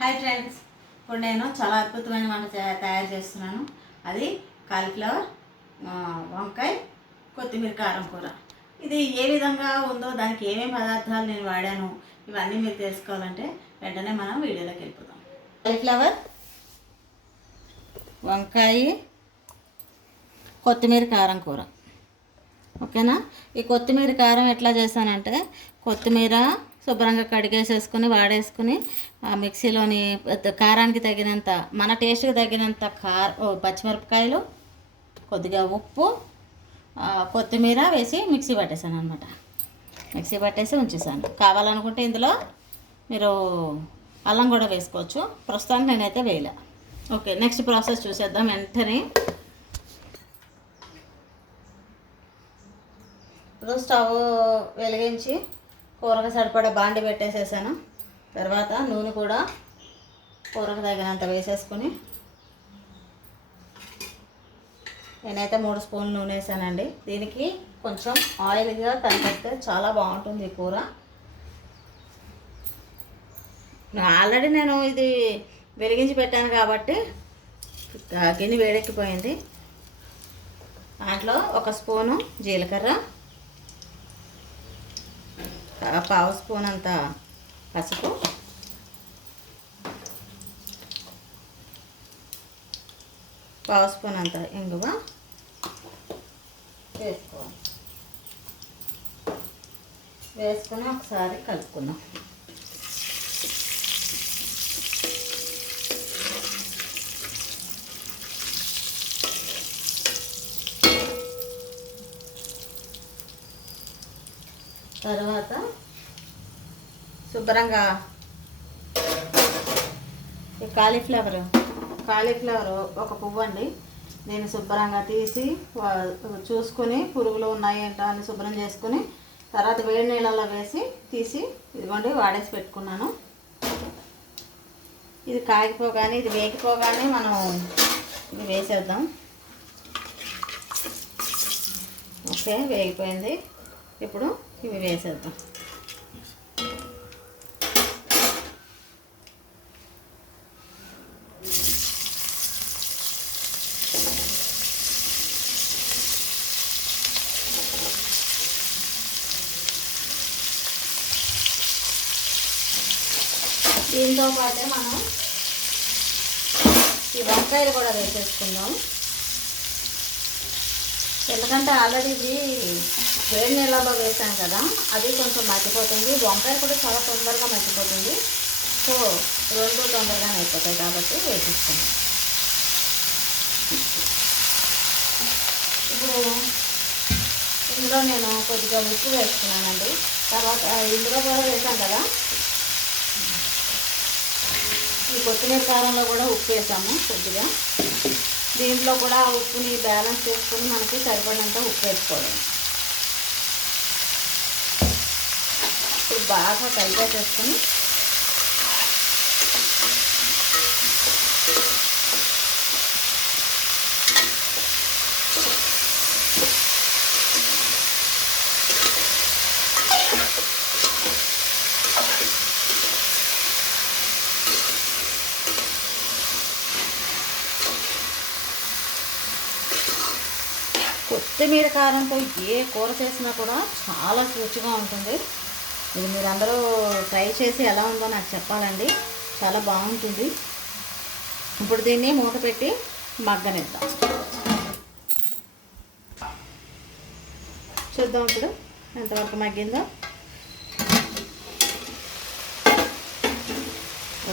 Hi friends ఇప్పుడు నేను చాలా అద్భుతమైన వంట తయారు చేస్తున్నాను. అది కాలీఫ్లవర్ వంకాయ కొత్తిమీర కారం కూర. ఇది ఏ విధంగా ఉందో దానికి ఏమేమి పదార్థాలు నేను వాడాను ఇవన్నీ మీరు తెలుసుకోవాలంటే వెంటనే మనం వీడియోలోకి వెళ్ళిపోదాం. కాలీఫ్లవర్ వంకాయ కొత్తిమీర కారం కూర. ఓకేనా? ఈ కొత్తిమీర కారం ఎట్లా చేశానంటే కొత్తిమీర శుభ్రంగా కడిగేసేసుకుని వాడేసుకుని ఆ మిక్సీలోని పెద్ద కారానికి తగినంత మన టేస్ట్కి తగినంత కార పచ్చిమిరపకాయలు కొద్దిగా ఉప్పు కొత్తిమీర వేసి మిక్సీ పట్టేశాను అనమాట మిక్సీ పట్టేసి ఉంచేసాను. కావాలనుకుంటే ఇందులో మీరు అల్లం కూడా వేసుకోవచ్చు. ప్రస్తుతానికి నేనైతే వేయలే. ఓకే నెక్స్ట్ ప్రాసెస్ చూసేద్దాం వెంటనే. ఇప్పుడు స్టవ్ వెలిగించి కూరకు సరిపడా బాండి పెట్టేసేసాను. తర్వాత నూనె కూడా కూరకు తగినంత వేసేసుకుని నేనైతే మూడు స్పూన్లు నూనె వేసానండి. దీనికి కొంచెం ఆయిల్గా కనిపెడితే చాలా బాగుంటుంది ఈ కూర. ఆల్రెడీ నేను ఇది వెలిగించి పెట్టాను కాబట్టి గిన్నె వేడెక్కిపోయింది. దాంట్లో ఒక స్పూను జీలకర్ర పావు స్పూన్ అంత పసుపు. పావు స్పూన్ అంత ఇంగువ. వేసుకోవాలి వేసుకుని ఒకసారి కలుపుకుందాం తర్వాత శుభ్రంగా ఈ కాలీఫ్లవర్. కాలీఫ్లవర్ ఒక పువ్వు అండి దీన్ని శుభ్రంగా తీసి చూసుకొని పురుగులు ఉన్నాయి ఏంటో అని శుభ్రం చేసుకుని తర్వాత వేడి నీళ్ళలో వేసి తీసి ఇదిగోండి వాడేసి పెట్టుకున్నాను. ఇది కాగిపోగానే ఇది వేగిపోగానే మనం ఇది వేసేద్దాం. ఓకే వేగిపోయింది. ఇప్పుడు ఇవి వేసేద్దాం. దీంతో పాటే మనం ఈ వంకాయలు కూడా వేసేసుకుందాం. ఎందుకంటే ఆల్రెడీ ఇది వేడి నీళ్ళలో వేసాం కదా అది కొంచెం మగ్గిపోతుంది వంకాయ కూడా చాలా తొందరగా మగ్గిపోతుంది సో రెండు తొందరగానే అయిపోతాయి కాబట్టి వేసేసుకుందాం. ఇప్పుడు ఇందులో నేను కొద్దిగా ఉప్పు వేసుకున్నానండి. తర్వాత ఇందులో కూడా వేసాం కదా ఈ కొత్తిమీర కారంలో కూడా ఉప్పు వేసాము కొద్దిగా. దీంట్లో కూడా ఉప్పుని బ్యాలెన్స్ చేసుకొని మనకి సరిపడినంత ఉప్పు వేసుకోవడం ఇప్పుడు బాగా కలిపేసేసుకొని కొత్తిమీర కారంతో ఏ కూర చేసినా కూడా చాలా రుచిగా ఉంటుంది. ఇది మీరందరూ ట్రై చేసి ఎలా ఉందో నాకు చెప్పాలండి. చాలా బాగుంటుంది. ఇప్పుడు దీన్ని మూత పెట్టి మగ్గనిద్దాం. చూద్దాం ఇప్పుడు ఎంతవరకు మగ్గిందో.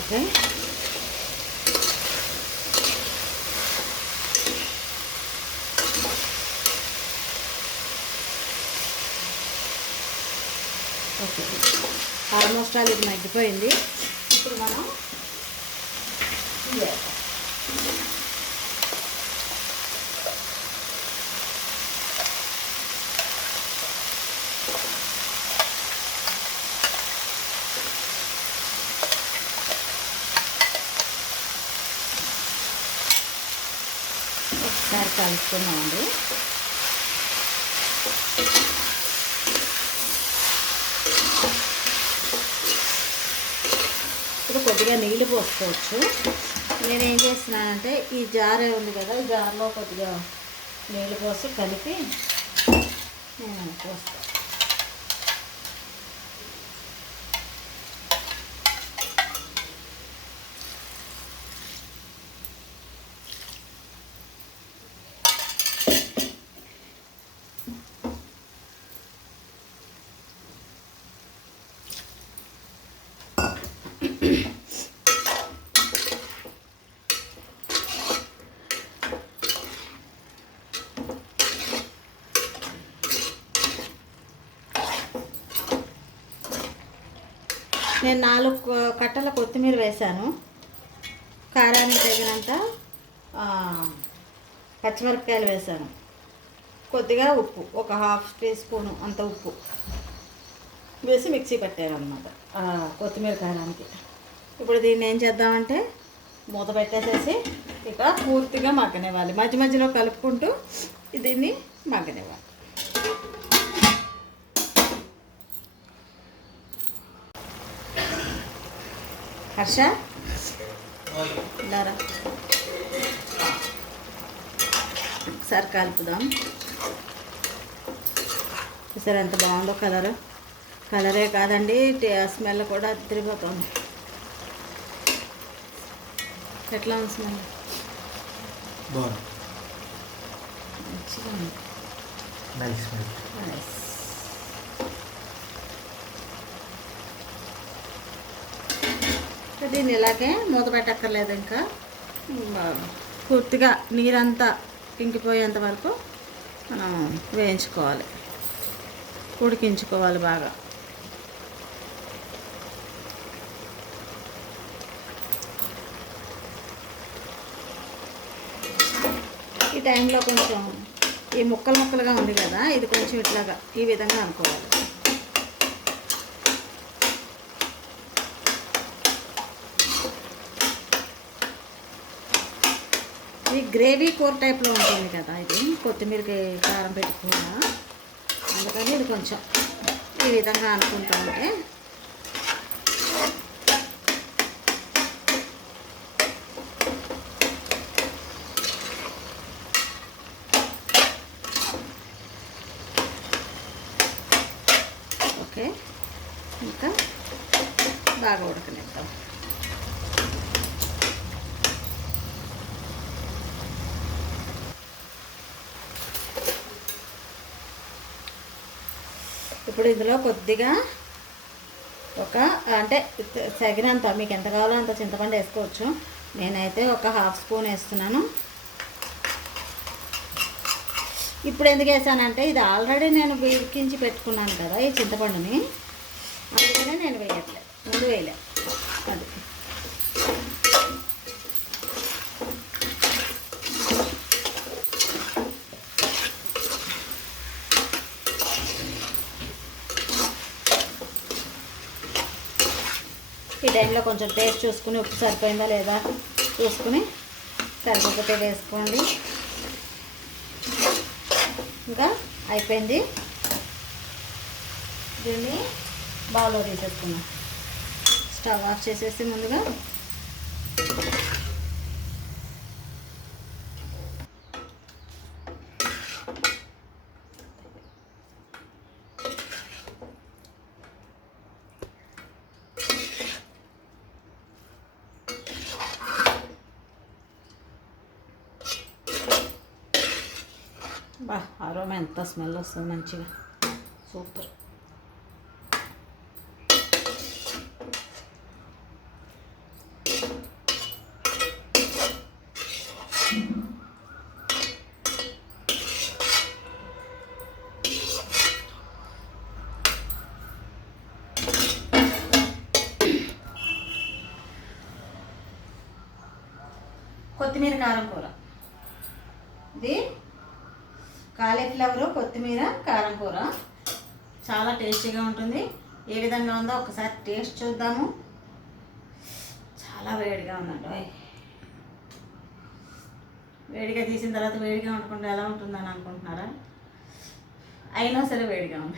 ఓకే. ఓకే. ఆల్మోస్ట్ ఆల్ ఇది మగ్గిపోయింది. ఇప్పుడు మనం ఒకసారి కలుపుకున్నామండి ఇప్పుడు కొద్దిగా నీళ్ళు పోసుకోవచ్చు. నేనేం చేస్తున్నానంటే ఈ జారే ఉంది కదా ఈ జార్లో కొద్దిగా నీళ్ళు పోసి కలిపి నేను పోస్తాను. నేను నాలుగు కట్టల కొత్తిమీర వేశాను. కారానికి తగినంత పచ్చిమిరపకాయలు వేశాను. కొద్దిగా ఉప్పు ఒక హాఫ్ టీ స్పూను అంత ఉప్పు వేసి మిక్సీ పట్టాను అనమాట కొత్తిమీర కారానికి. ఇప్పుడు దీన్ని ఏం చేద్దామంటే మూత పెట్టేసేసి ఇక పూర్తిగా మగ్గనివ్వాలి. మధ్య మధ్యలో కలుపుకుంటూ దీన్ని మగ్గనివ్వాలి. హర్ష? ఇలారా ఒకసారి కలుపుదాం. సరే ఎంత బాగుందో కలర్? కలరే కాదండి స్మెల్ కూడా తిరిగిపోతుంది. ఎట్లా ఉంది స్మెల్? బాగుంది. మంచిగా ఉంది. నైస్. నైస్. దీన్ని ఇలాగే మూత పెట్టక్కర్లేదు ఇంకా పూర్తిగా నీరంతా ఇంకిపోయేంత వరకు మనం వేయించుకోవాలి. ఉడికించుకోవాలి బాగా. ఈ టైంలో కొంచెం ఈ ముక్కలు ముక్కలుగా ఉంది కదా ఇది కొంచెం ఇట్లాగా ఈ విధంగా అనుకోవాలి. గ్రేవీ కూర టైప్లో ఉంటుంది కదా ఇది. కొత్తిమీరకి కారం పెట్టుకున్న. అందుకని ఇది కొంచెం ఈ విధంగా అనుకుంటా ఉంటే. ఓకే. ఇంకా బాగా ఉడకనిద్దాం. ఇప్పుడు ఇందులో కొద్దిగా ఒక అంటే తగినంత మీకు ఎంత కావాలో అంత చింతపండు వేసుకోవచ్చు. నేనైతే ఒక హాఫ్ స్పూన్ వేస్తున్నాను. ఇప్పుడు ఎందుకు వేసానంటే ఇది ఆల్రెడీ నేను ఉడికించి పెట్టుకున్నాను కదా ఈ చింతపండుని. అందుకనే నేను వేయట్లేదు. ముందు వేయలే అది ఈ టైంలో కొంచెం టేస్ట్ చూసుకుని ఉప్పు సరిపోయిందా లేదా చూసుకుని సరిపోతే వేసుకోండి. ఇంకా అయిపోయింది. దీన్ని బౌల్లో తీసేసుకున్నాం స్టవ్ ఆఫ్ చేసేసి ముందుగా బా ఆరోమ ఎంత స్మెల్ వస్తుంది మంచిగా. సూపర్. కొత్తిమీర కారం కూర. కాలీఫ్లవరు కొత్తిమీర కారం కూర. చాలా టేస్టీగా ఉంటుంది. ఏ విధంగా ఉందో ఒకసారి టేస్ట్ చూద్దాము. చాలా వేడిగా ఉందండి. వేడిగా తీసిన తర్వాత వేడిగా ఉండకుండా ఎలా ఉంటుందని అనుకుంటున్నారా? అయినా సరే వేడిగా ఉంది.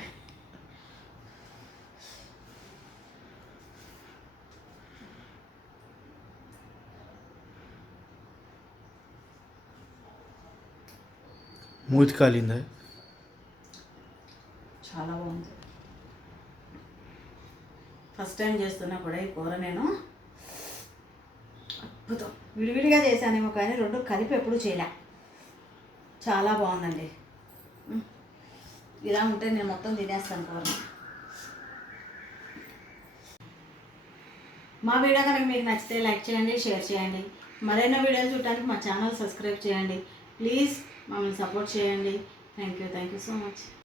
మూతి కాలిందా చాలా బాగుంది. ఫస్ట్ టైం చేస్తున్నా కూడా ఈ కూర నేను అద్భుతం. విడివిడిగా చేశానేమో కానీ రెండు కలిపి ఎప్పుడు చేయలే. చాలా బాగుందండి. ఇలా ఉంటే నేను మొత్తం తినేస్తాను కూర. మా వీడియో కనుక మీకు నచ్చితే లైక్ చేయండి షేర్ చేయండి. మరైనా వీడియోలు చూడడానికి మా ఛానల్ సబ్స్క్రైబ్ చేయండి. ప్లీజ్ మమ్మల్ని సపోర్ట్ చేయండి. Thank you thank you so much.